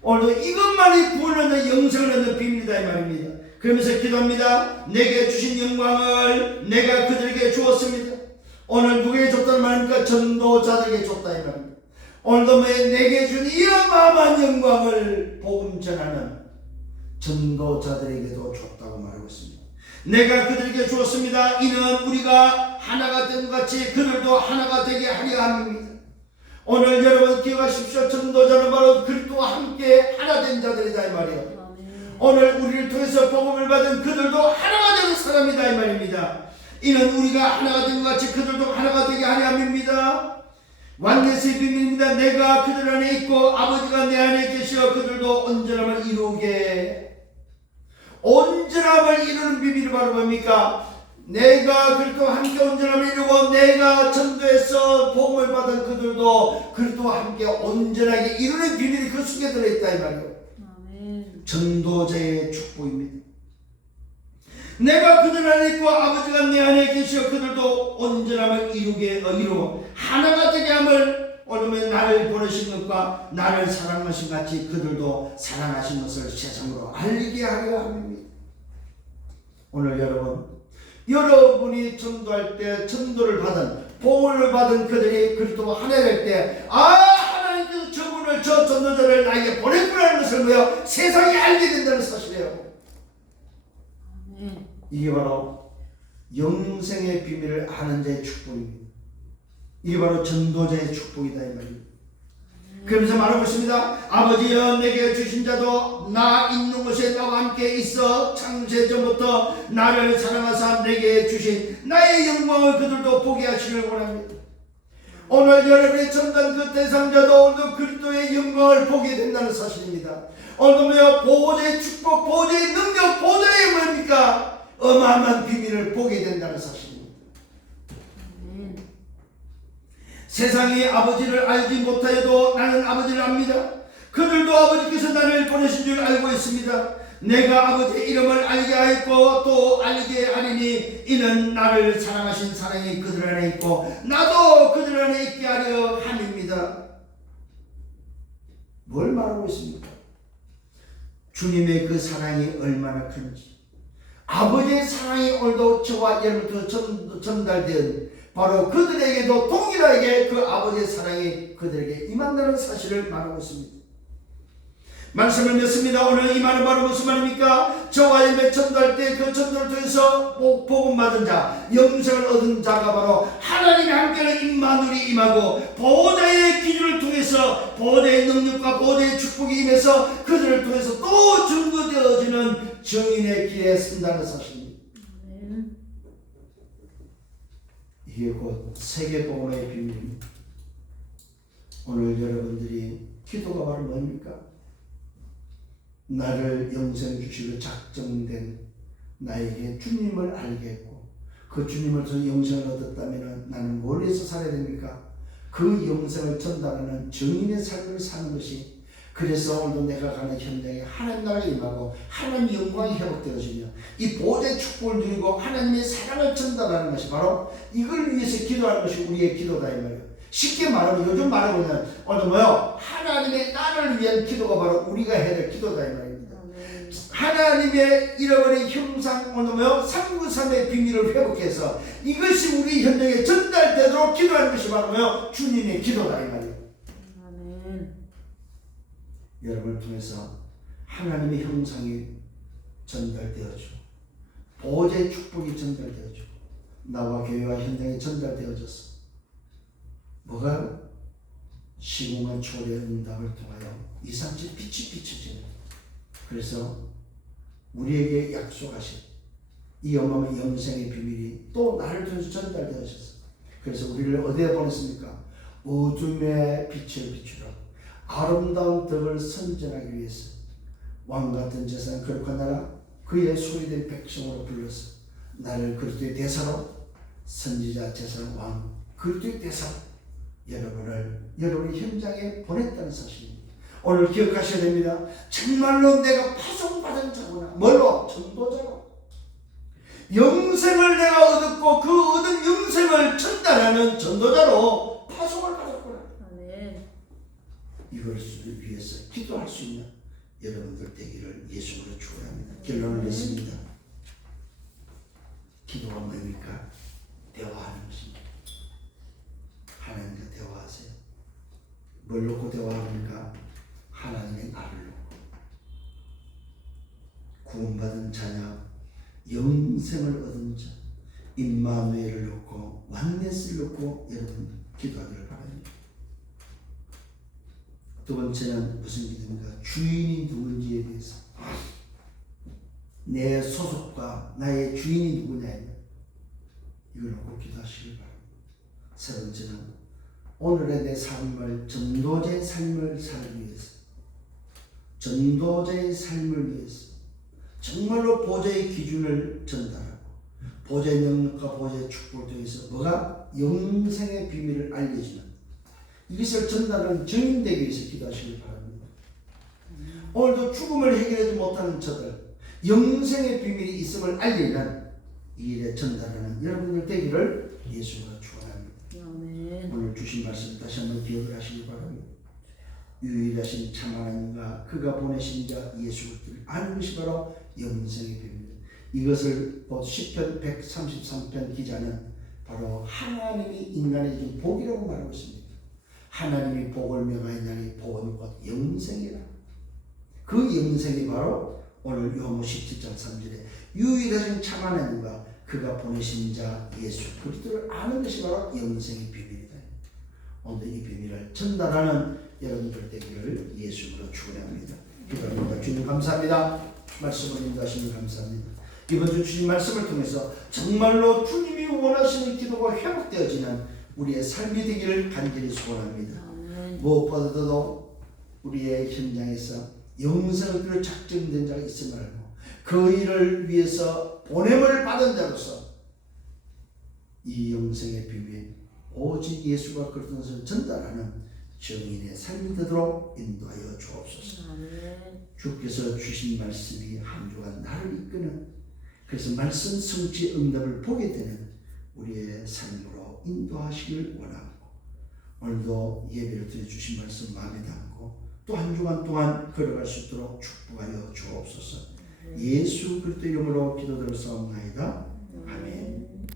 오늘도 이것만이 구원하는 영생을 얻는 비밀이다 이 말입니다. 그러면서 기도합니다. 내게 주신 영광을 내가 그들에게 주었습니다. 오늘 누구에게 줬다는 말입니까? 전도자들에게 줬다 이 말입니다. 오늘도 내게 준 이 어마어마한 영광을 복음 전하는 전도자들에게도 줬다고 말하고 있습니다. 내가 그들에게 주었습니다. 이는 우리가 하나가 된 같이 그들도 하나가 되게 하려 함입니다. 오늘 여러분 기억하십시오. 전도자는 바로 그리스도와 함께 하나 된 자들이다 이 말이에요. 오늘 우리를 통해서 복음을 받은 그들도 하나가 되는 사람이다 이 말입니다. 이는 우리가 하나가 된 것 같이 그들도 하나가 되게 하려 함입니다. 완전의 비밀입니다. 내가 그들 안에 있고 아버지가 내 안에 계시어 그들도 온전함을 이루게. 온전함을 이루는 비밀이 바로 뭡니까? 내가 그리스도와 함께 온전함을 이루고 내가 전도해서 복음을 받은 그들도 그리스도와 함께 온전하게 이루는 비밀이 그 속에 들어있다 이 말이에요. 전도자의 축복입니다. 내가 그들 안에 있고 아버지가 내 안에 계시어 그들도 온전함을 이루고 하나가 되게 함을 오늘 나를 보내신 것과 나를 사랑하신 같이 그들도 사랑하신 것을 세상으로 알리게 하려 합니다. 오늘 여러분이 전도할 때 전도를 받은 보호를 받은 그들이 그리스도와 하나 될 때 하나님께서 저분을 저 전도자를 나에게 보냈구나는 것을 뭐요? 세상이 알게 된다는 사실이에요. 이게 바로 영생의 비밀을 아는 자의 축복입니다. 이게 바로 전도자의 축복이다 이 말입니다. 그러면서 말하고 있습니다. 아버지여 내게 주신 자도 나 있는 곳에 나와 함께 있어 창세 전부터 나를 사랑하사 내게 주신 나의 영광을 그들도 보게 하시길 원합니다. 오늘 여러분이 전단 그 대상자도 오늘도 그리스도의 영광을 보게 된다는 사실입니다. 오늘도 보호자의 축복, 보호자의 능력, 보호자의 뭡니까? 어마어마한 비밀을 보게 된다는 사실입니다. 세상이 아버지를 알지 못하여도 나는 아버지를 압니다. 그들도 아버지께서 나를 보내신 줄 알고 있습니다. 내가 아버지의 이름을 알게 하였고 또 알게 하리니 이는 나를 사랑하신 사랑이 그들 안에 있고 나도 그들 안에 있게 하려 함입니다. 뭘 말하고 있습니까? 주님의 그 사랑이 얼마나 큰지, 아버지의 사랑이 오늘도 저와 여러분께 전달된 바로 그들에게도 동일하게 그 아버지의 사랑이 그들에게 임한다는 사실을 말하고 있습니다. 말씀을 맺습니다. 오늘 이 말은 바로 무슨 말입니까? 저와 여러분이 전도할 때 그 전도를 통해서 복음 받은 자, 영생을 얻은 자가 바로 하나님의 함께하는 임마누엘이 임하고 보호자의 기준을 통해서 보호자의 능력과 보호자의 축복이 임해서 그들을 통해서 또 증거되어지는 증인의 길에 쓴다는 사실입니다. 이게 곧 세계복음의 비밀입니다. 오늘 여러분들이 기도가 바로 뭡니까? 나를 영생 주시고 작정된 나에게 주님을 알게 했고 그 주님을 통해 영생을 얻었다면 나는 뭘 위해서 살아야 됩니까? 그 영생을 전달하는 증인의 삶을 사는 것이, 그래서 오늘도 내가 가는 현장에 하나님 나라가 임하고 하나님 영광이 회복되어지며 이 보호자의 축복을 누리고 하나님의 사랑을 전달하는 것이 바로 이걸 위해서 기도하는 것이 우리의 기도다 이 말이에요. 쉽게 말하면 요즘 말하고 있는 오늘 하나님의 나를 위한 기도가 바로 우리가 해야 될 기도다 이 말입니다. 하나님의 잃어버린 형상 오늘 393의 비밀을 회복해서 이것이 우리 현장에 전달되도록 기도하는 것이 바로 주님의 기도다 이 말이에요. 여러분을 통해서 하나님의 형상이 전달되어지고 보호자의 축복이 전달되어지고 나와 교회와 현장에 전달되어졌어. 뭐가? 시공한 초래의 응답을 통하여 이상치 빛이 비춰지는, 그래서 우리에게 약속하신 이 어마어마한 영생의 비밀이 또 나를 통해서 전달되어졌어. 그래서 우리를 어디에 보냈습니까? 어둠의 빛을 비추라. 아름다운 덕을 선전하기 위해서 왕같은 제사장 거룩한 나라 그의 소유된 백성으로 불러서 나를 그리스도의 대사로 선지자 제사장 왕 그리스도의 대사로 여러분의 현장에 보냈다는 사실입니다. 오늘 기억하셔야 됩니다. 정말로 내가 파송받은 자구나. 뭘로? 전도자로. 영생을 내가 얻었고 그 얻은 영생을 전달하는 전도자로 파송을 받았구나. 아멘. 이것을 위해서 기도할 수 있는 여러분들 되기를 예수로 축원합니다. 결론을 냈습니다. 기도가 뭡니까? 대화하는 것입니다. 하나님과 대화하세요. 뭘 놓고 대화합니까? 하나님의 나를 놓고. 구원받은 자냐, 영생을 얻은 자, 임마누엘을 놓고 완넷을 놓고 여러분 기도하기를 바랍니다. 두 번째는 무슨 기도입니까? 주인이 누군지에 대해서 내 소속과 나의 주인이 누구냐 이걸 놓고 기도하시길 바랍니다. 세 번째는 오늘의 내 삶을 전도자의 삶을 살기 위해서 전도자의 삶을 위해서 정말로 보좌의 기준을 전달하고 보좌의 능력과 보좌의 축복을 통해서 뭐가 영생의 비밀을 알려주는 이것을 전달하는 증인 되기 위해서 기도하시길 바랍니다. 오늘도 죽음을 해결하지 못하는 저들 영생의 비밀이 있음을 알리는 이 일에 전달하는 여러분들 되기를 예수가 축원합니다. 아멘. 오늘 주신 말씀 다시 한번 기억을 하시기 바랍니다. 유일하신 참 하나님과 그가 보내신 자 예수 그리스도를 아는 것이 바로 영생의 비밀입니다. 이것을 시편 133편 기자는 바로 하나님이 인간에게 준 복이라고 말하고 있습니다. 하나님이 복을 명하였나니 복은 곧 영생이라. 그 영생이 바로 오늘 요한복음 17장 3절에 유일하신 참 하나님과 그가 보내신 자 예수 그리스도를 아는 것이 바로 영생의 비밀이다. 오늘 이 비밀을 전달하는 여러분들 되기를 예수로 축원합니다. 기도합니다. 주님 감사합니다. 말씀을 인도하시면 감사합니다. 이번 주 주신 말씀을 통해서 정말로 주님이 원하시는 기도가 회복되어지는 우리의 삶이 되기를 간절히 소원합니다. 무엇보다도 우리의 현장에서 영생을 위해 작정된 자가 있음을 알고 그 일을 위해서 보냄을 받은 자로서 이 영생의 비밀 오직 예수가 그리스도를 전달하는 증인의 삶이 되도록 인도하여 주옵소서. 주께서 주신 말씀이 한 주간 나를 이끄는 그래서 말씀 성취 응답을 보게 되는 우리의 삶으로 인도하시길 원하고 오늘도 예배를 드려 주신 말씀 마음에 담고 또 한 주간 동안 걸어갈 수 있도록 축복하여 주옵소서. 예수 그리스도 이름으로 기도드렸사옵나이다.